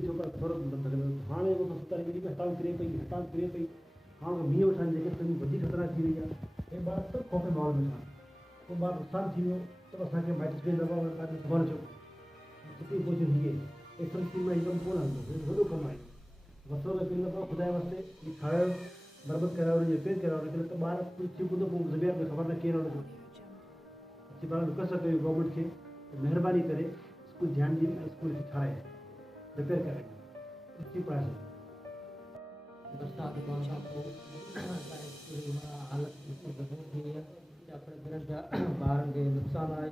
थियो पर थोरो हाणे उहो हस्पताल में हड़ताल करे पई हाँ मींहुं वठण जेके तंहिं वधीक ख़तरनाक थी वई आहे ऐं ॿार सभु खौफ़ माहौल में था पोइ ॿार नुक़सानु थी वियो त असांखे माइट्री दवा तव्हांखे ख़बर अचो सुठी कोशिशि हीअ एसएमसी में हिकदमि कोन हलंदो वॾो कमु आहे मसइलो कयो न ख़ुदा वास्ते ही ठाहियो बराबरि करायो रिपेयर करायो लेकिन त ॿार थी ॿुधो पोइ ज़बिया में ख़बर न केरु हुनजो अची पाण रिक्वेस्ट कयो गवर्नमेंट खे महिरबानी करे स्कूल ध्यानु ॾियो ऐं स्कूल खे ठाराए रिपेयर कराए अची पढ़ाए सघो बरसात पवण खां पोइ स्कूल जी हालत बदल थी वई आहे छाकाणि घरनि जा ॿारनि खे नुक़सानु आहे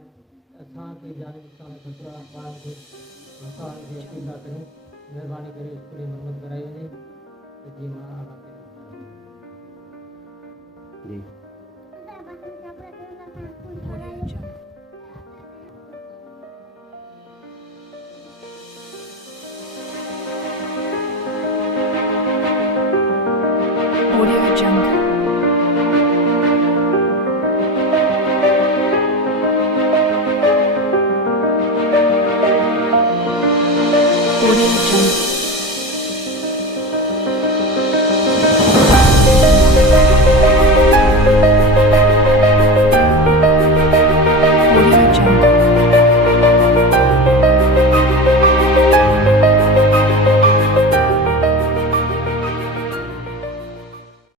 असांखे जानी नुक़सान खतरो आहे ॿारनि खे असां खे अपील था करियूं महिरबानी करे स्कूल जी मरम्मत कराई वञे त जीअं मां आराम जी Audio Jungle.